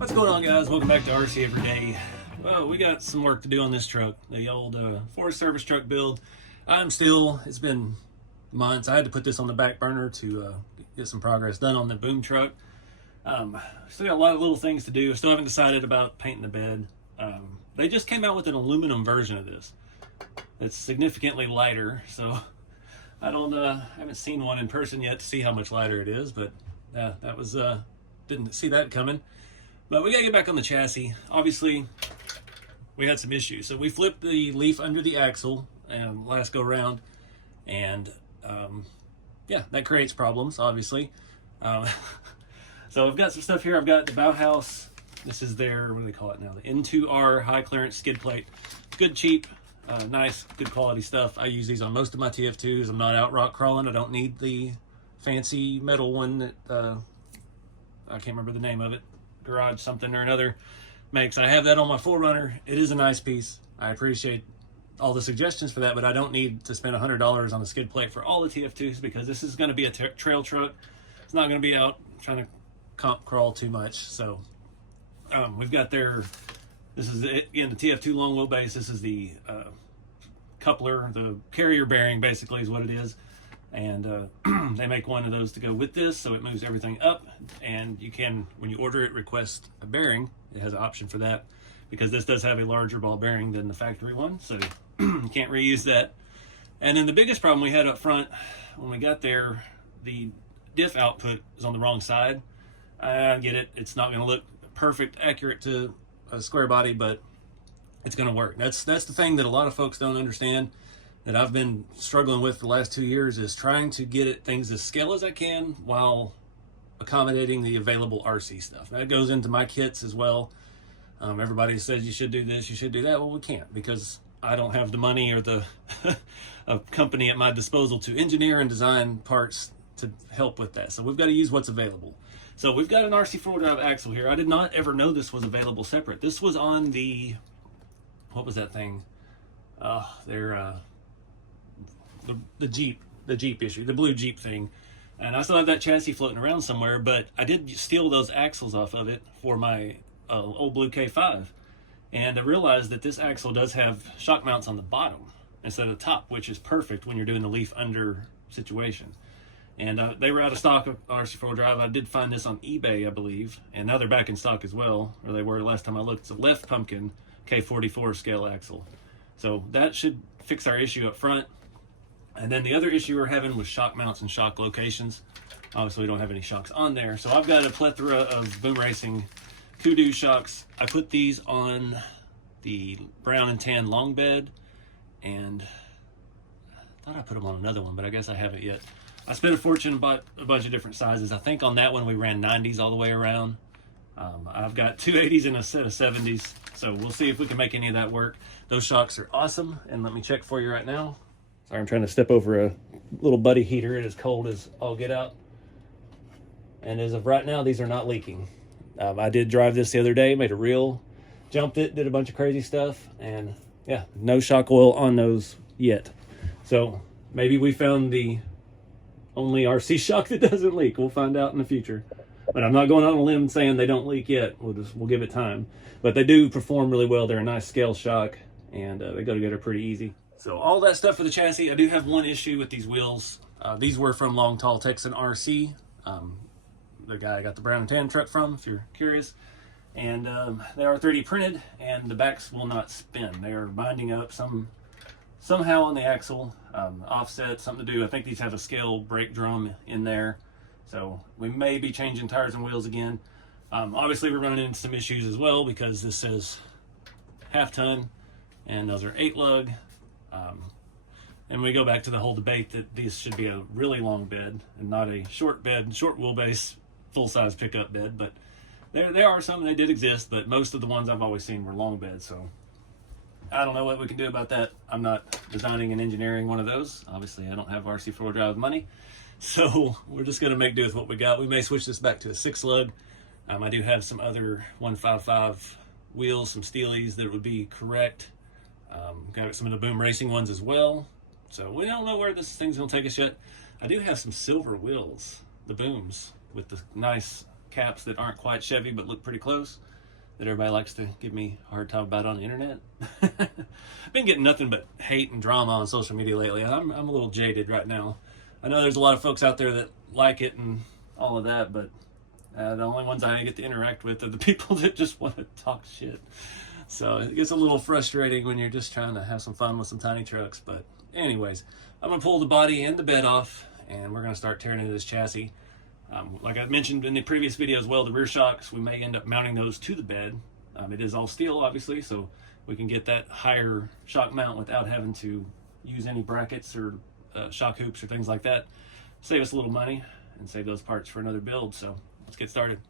What's going on, guys? Welcome back to RC Every Day. Well, we got some work to do on this truck, the old Forest Service Truck build. It's been months. I had to put this on the back burner to get some progress done on the boom truck. Still got a lot of little things to do. Still haven't decided about painting the bed. They just came out with an aluminum version of this. It's significantly lighter, so I haven't seen one in person yet to see how much lighter it is, but that was didn't see that coming. But we gotta get back on the chassis. Obviously, we had some issues. So we flipped the leaf under the axle last go round, and yeah, that creates problems, obviously. So I've got some stuff here. I've got the Bauhaus. This is their, what do they call it now? The N2R high clearance skid plate. Good, cheap, nice, good quality stuff. I use these on most of my TF2s. I'm not out rock crawling. I don't need the fancy metal one that I can't remember the name of it. Garage something or another makes. I have that on my 4Runner. It is a nice piece. I appreciate all the suggestions for that, but I don't need to spend $100 on a skid plate for all the TF2s because this is going to be a trail truck. It's not going to be out trying to comp crawl too much. So we've got this is again the TF2 long wheelbase. This is the coupler, the carrier bearing basically is what it is. And they make one of those to go with this, so it moves everything up. And you can, when you order it, request a bearing. It has an option for that because this does have a larger ball bearing than the factory one, so you can't reuse that. And then the biggest problem we had up front when we got there, the diff output is on the wrong side. I get it; it's not going to look perfect, accurate to a square body, but it's going to work. That's the thing that a lot of folks don't understand, that I've been struggling with the last 2 years, is trying to get things as scale as I can while accommodating the available RC stuff. That goes into my kits as well. Everybody says you should do this, you should do that. Well, we can't because I don't have the money or the a company at my disposal to engineer and design parts to help with that. So we've got to use what's available. So we've got an RC4wd axle here. I did not ever know this was available separate. This was on the, what was that thing? The Jeep issue, the blue Jeep thing. And I still have that chassis floating around somewhere, but I did steal those axles off of it for my old blue K5. And I realized that this axle does have shock mounts on the bottom instead of the top, which is perfect when you're doing the leaf under situation. And they were out of stock of RC4wd. I did find this on eBay, I believe, and now they're back in stock as well, or they were last time I looked. It's a left pumpkin K44 scale axle. So that should fix our issue up front. And then the other issue we're having was shock mounts and shock locations. Obviously, we don't have any shocks on there. So I've got a plethora of Boom Racing Kudu shocks. I put these on the brown and tan long bed, and I thought I put them on another one, but I guess I haven't yet. I spent a fortune and bought a bunch of different sizes. I think on that one we ran 90s all the way around. I've got 280s and a set of 70s, so we'll see if we can make any of that work. Those shocks are awesome, and let me check for you right now. Sorry, I'm trying to step over a little buddy heater. It is cold as all get out. And as of right now, these are not leaking. I did drive this the other day, made a reel, jumped it, did a bunch of crazy stuff, and yeah, no shock oil on those yet. So maybe we found the only RC shock that doesn't leak. We'll find out in the future. But I'm not going on a limb saying they don't leak yet. We'll give it time. But they do perform really well. They're a nice scale shock, and they go together pretty easy. So all that stuff for the chassis. I do have one issue with these wheels. These were from Long Tall Texan RC. The guy I got the brown and tan truck from, if you're curious. And they are 3D printed, and the backs will not spin. They are binding up somehow on the axle, offset, something to do. I think these have a scale brake drum in there. So we may be changing tires and wheels again. Obviously we're running into some issues as well because this says half ton and those are 8 lug. And we go back to the whole debate that these should be a really long bed and not a short bed, short wheelbase, full-size pickup bed. But there are some, they did exist, but most of the ones I've always seen were long beds. So I don't know what we can do about that. I'm not designing and engineering one of those. Obviously, I don't have RC4wd money. So we're just going to make do with what we got. We may switch this back to a 6 lug. I do have some other 155 wheels, some Steelies that would be correct. Got some of the Boom Racing ones as well. So we don't know where this thing's going to take us yet. I do have some silver wheels, the Booms, with the nice caps that aren't quite Chevy but look pretty close, that everybody likes to give me a hard time about on the internet. I've been getting nothing but hate and drama on social media lately. I'm a little jaded right now. I know there's a lot of folks out there that like it and all of that, but the only ones I get to interact with are the people that just want to talk shit. So it gets a little frustrating when you're just trying to have some fun with some tiny trucks. But anyways, I'm going to pull the body and the bed off, and we're going to start tearing into this chassis. Like I mentioned in the previous video as well, the rear shocks, we may end up mounting those to the bed. It is all steel, obviously, so we can get that higher shock mount without having to use any brackets or shock hoops or things like that. Save us a little money and save those parts for another build. So let's get started.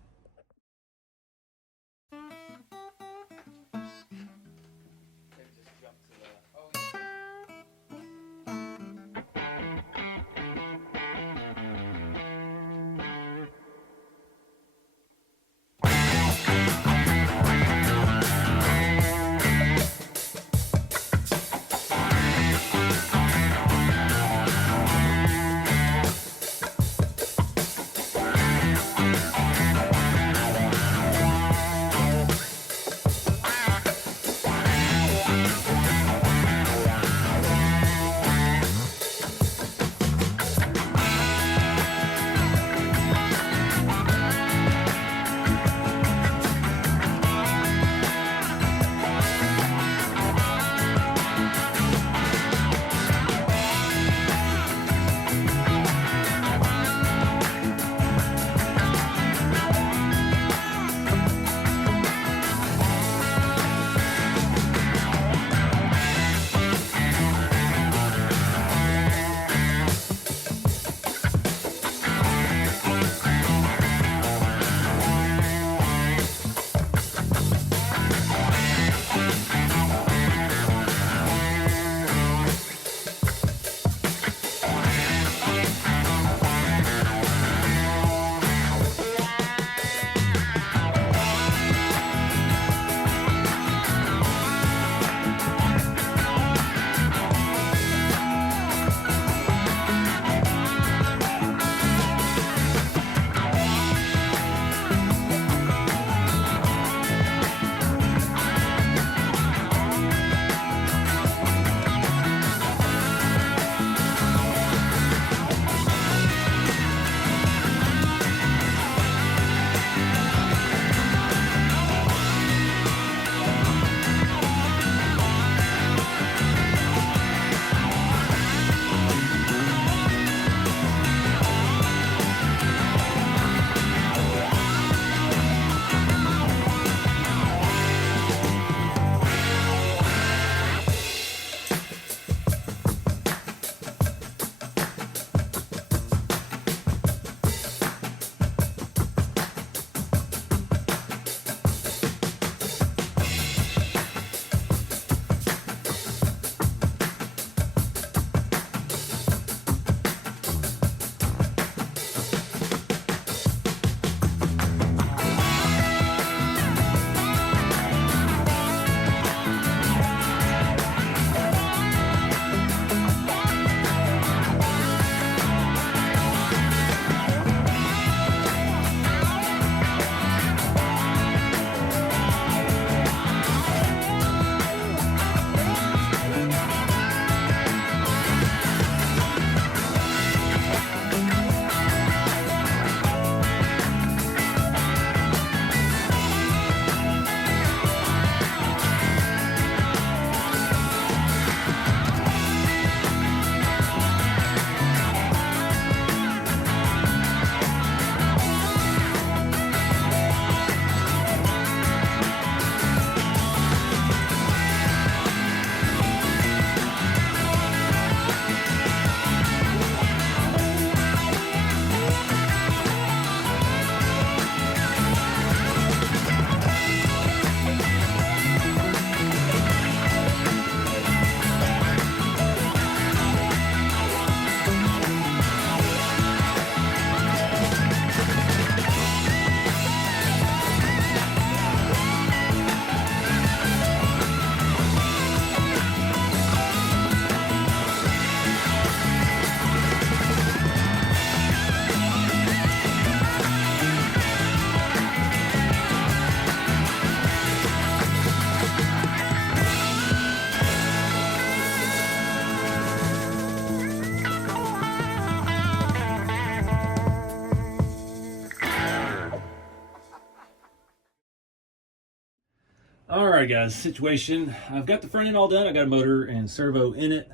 Alright guys, situation. I've got the front end all done. I got a motor and servo in it.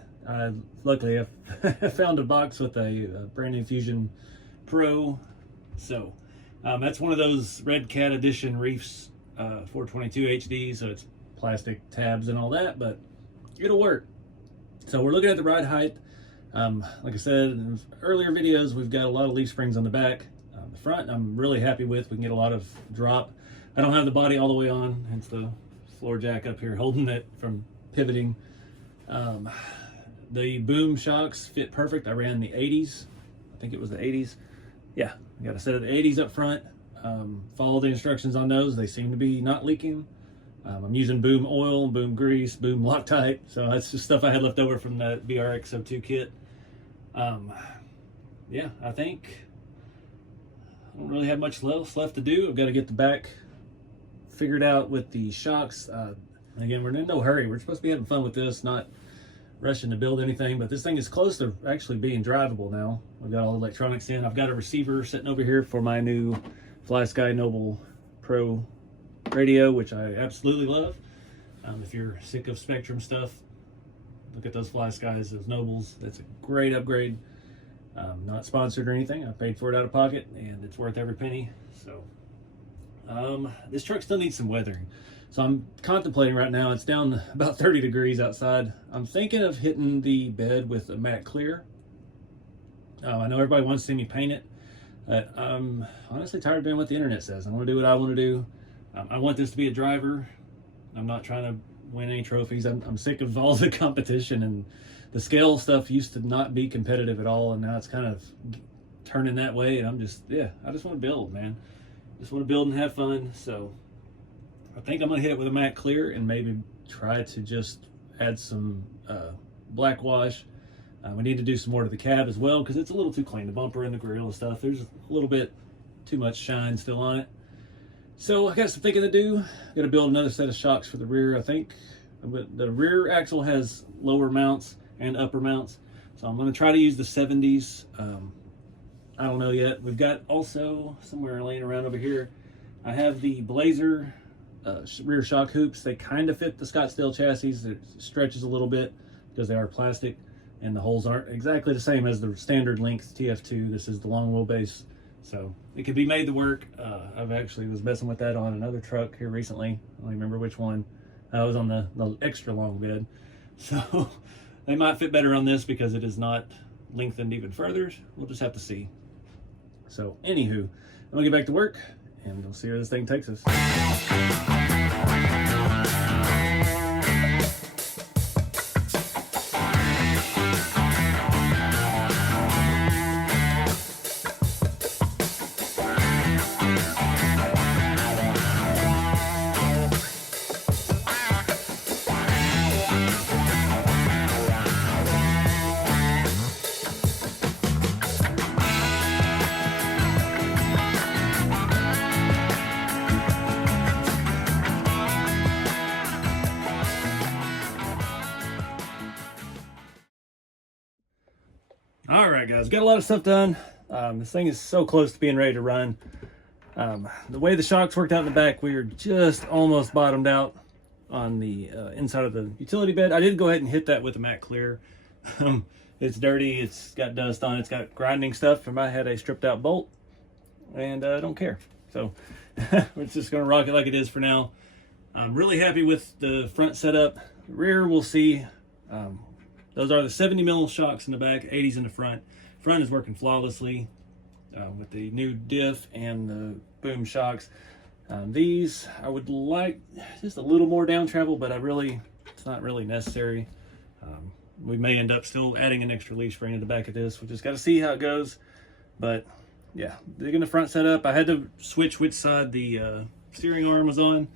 Luckily I found a box with a brand new Fusion Pro. So that's one of those Red Cat Edition Reefs 422 HD, so it's plastic tabs and all that, but it'll work. So we're looking at the ride height. Like I said in earlier videos, we've got a lot of leaf springs on the back. The front I'm really happy with. We can get a lot of drop. I don't have the body all the way on, hence the floor jack up here holding it from pivoting. The boom shocks fit perfect. I ran the 80s. I think it was the 80s. Yeah, I got a set of the 80s up front. Follow the instructions on those. They seem to be not leaking. I'm using boom oil, boom grease, boom Loctite. So that's just stuff I had left over from the BRX02 kit. Yeah, I think I don't really have much else left to do. I've got to get the back figured out with the shocks. Again, we're in no hurry. We're supposed to be having fun with this, not rushing to build anything, but this thing is close to actually being drivable now. I've got all the electronics in. I've got a receiver sitting over here for my new FlySky Noble Pro radio, which I absolutely love. If you're sick of Spectrum stuff, look at those FlySkys, those Nobles. That's a great upgrade. Not sponsored or anything. I paid for it out of pocket, and it's worth every penny. So this truck still needs some weathering. So I'm contemplating right now, it's down about 30 degrees outside. I'm thinking of hitting the bed with a matte clear. I know everybody wants to see me paint it, but I'm honestly tired of doing what the internet says. I want to do what I want to do. I want this to be a driver. I'm not trying to win any trophies. I'm sick of all the competition, and the scale stuff used to not be competitive at all, and now it's kind of turning that way, and I just want to build, man. Just want to build and have fun. So I think I'm gonna hit it with a matte clear and maybe try to just add some black wash. We need to do some more to the cab as well, because it's a little too clean. The bumper and the grill and stuff, there's a little bit too much shine still on it. So I got some thinking to do. Got to build another set of shocks for the rear. I think the rear axle has lower mounts and upper mounts, so I'm going to try to use the 70s. I don't know yet. We've got also somewhere laying around over here, I have the Blazer rear shock hoops. They kind of fit the Scottsdale chassis. It stretches a little bit because they are plastic, and the holes aren't exactly the same as the standard length TF2. This is the long wheelbase, so it could be made to work. I've actually was messing with that on another truck here recently. I don't remember which one. I was on the extra long bed, so they might fit better on this because it is not lengthened even further. We'll just have to see. So anywho, I'm gonna get back to work and we'll see where this thing takes us. All right, guys, got a lot of stuff done. This thing is so close to being ready to run. The way the shocks worked out in the back, we were just almost bottomed out on the inside of the utility bed. I did go ahead and hit that with a matte clear. It's dirty, it's got dust on it, it's got grinding stuff, and I had a stripped out bolt, and I don't care. So we're just gonna rock it like it is for now. I'm really happy with the front setup. Rear, we'll see. Those are the 70 mil shocks in the back, 80s in the front. Front is working flawlessly with the new diff and the boom shocks. These, I would like just a little more down travel, but it's not really necessary. We may end up still adding an extra leaf spring in the back of this. We just got to see how it goes. But yeah, digging the front setup. I had to switch which side the steering arm was on.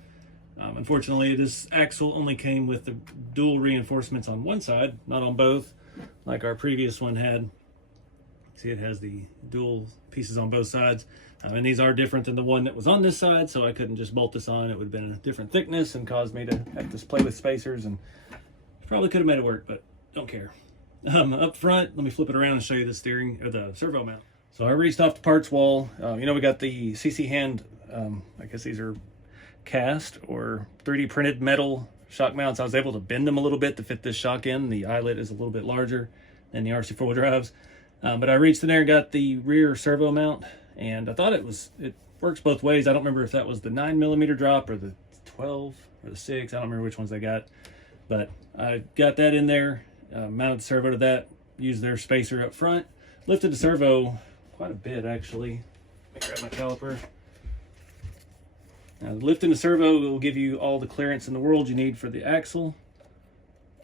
Unfortunately, this axle only came with the dual reinforcements on one side, not on both, like our previous one had. See, it has the dual pieces on both sides. And these are different than the one that was on this side, so I couldn't just bolt this on. It would have been a different thickness and caused me to have to play with spacers, and probably could have made it work, but don't care. Up front, let me flip it around and show you the steering or the servo mount. So I reached off the parts wall. We got the CC hand. I guess these are cast or 3D printed metal shock mounts. I was able to bend them a little bit to fit this shock in. The eyelet is a little bit larger than the RC4 drives. But I reached in there and got the rear servo mount, and I thought it works both ways. I don't remember if that was the 9mm drop or the 12 or the 6. I don't remember which ones I got, but I got that in there, mounted the servo to that, used their spacer up front, lifted the servo quite a bit actually. Let me grab my caliper. Now, lifting the servo will give you all the clearance in the world you need for the axle.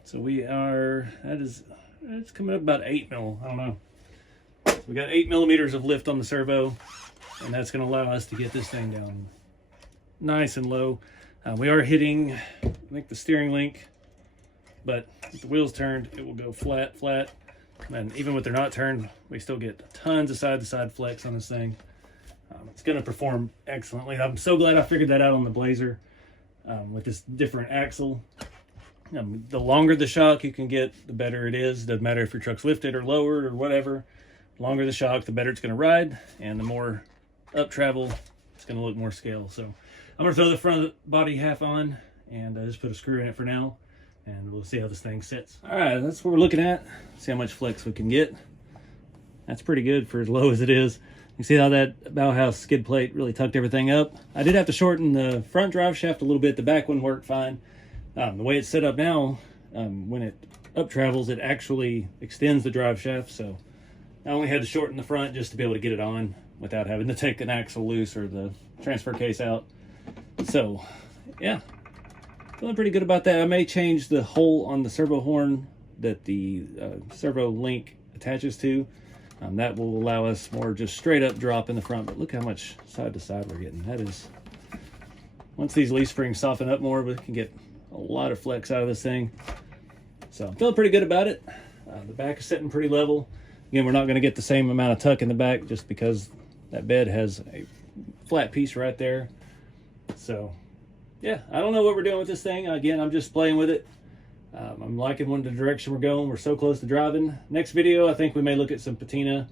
So it's coming up about 8 mil, I don't know. So we got 8mm of lift on the servo, and that's going to allow us to get this thing down nice and low. We are hitting, I think, the steering link, but with the wheels turned, it will go flat. And even with they're not turned, we still get tons of side-to-side flex on this thing. It's going to perform excellently. I'm so glad I figured that out on the Blazer with this different axle. The longer the shock you can get, the better it is. Doesn't matter if your truck's lifted or lowered or whatever. The longer the shock, the better it's going to ride, and the more up travel, it's going to look more scale. So I'm going to throw the front body half on and just put a screw in it for now, and we'll see how this thing sits. All right, that's what we're looking at. See how much flex we can get. That's pretty good for as low as it is. You see how that Bauhaus skid plate really tucked everything up. I did have to shorten the front drive shaft a little bit. The back one worked fine. The way it's set up now, when it up travels, it actually extends the drive shaft. So I only had to shorten the front just to be able to get it on without having to take an axle loose or the transfer case out. So yeah, feeling pretty good about that. I may change the hole on the servo horn that the servo link attaches to. That will allow us more just straight up drop in the front, but look how much side to side we're getting. That is, once these leaf springs soften up more, we can get a lot of flex out of this thing. So I'm feeling pretty good about it. The back is sitting pretty level. Again, we're not going to get the same amount of tuck in the back just because that bed has a flat piece right there. So yeah, I don't know what we're doing with this thing. Again, I'm just playing with it. I'm liking the direction we're going. We're so close to driving. Next video, I think we may look at some patina,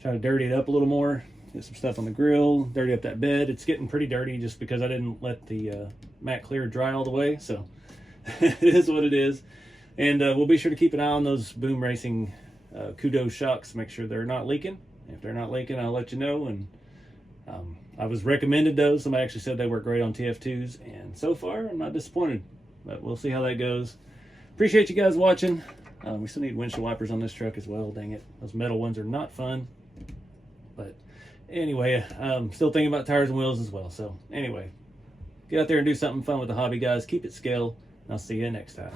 try to dirty it up a little more, get some stuff on the grill, dirty up that bed. It's getting pretty dirty just because I didn't let the matte clear dry all the way. So it is what it is. And we'll be sure to keep an eye on those Boom Racing Kudo shocks, make sure they're not leaking. If they're not leaking, I'll let you know. And I was recommended those. Somebody actually said they work great on TF2s, and so far I'm not disappointed, but we'll see how that goes. Appreciate you guys watching. We still need windshield wipers on this truck as well. Dang it, those metal ones are not fun. But anyway, I'm still thinking about tires and wheels as well. So anyway, get out there and do something fun with the hobby, guys. Keep it scale, and I'll see you next time.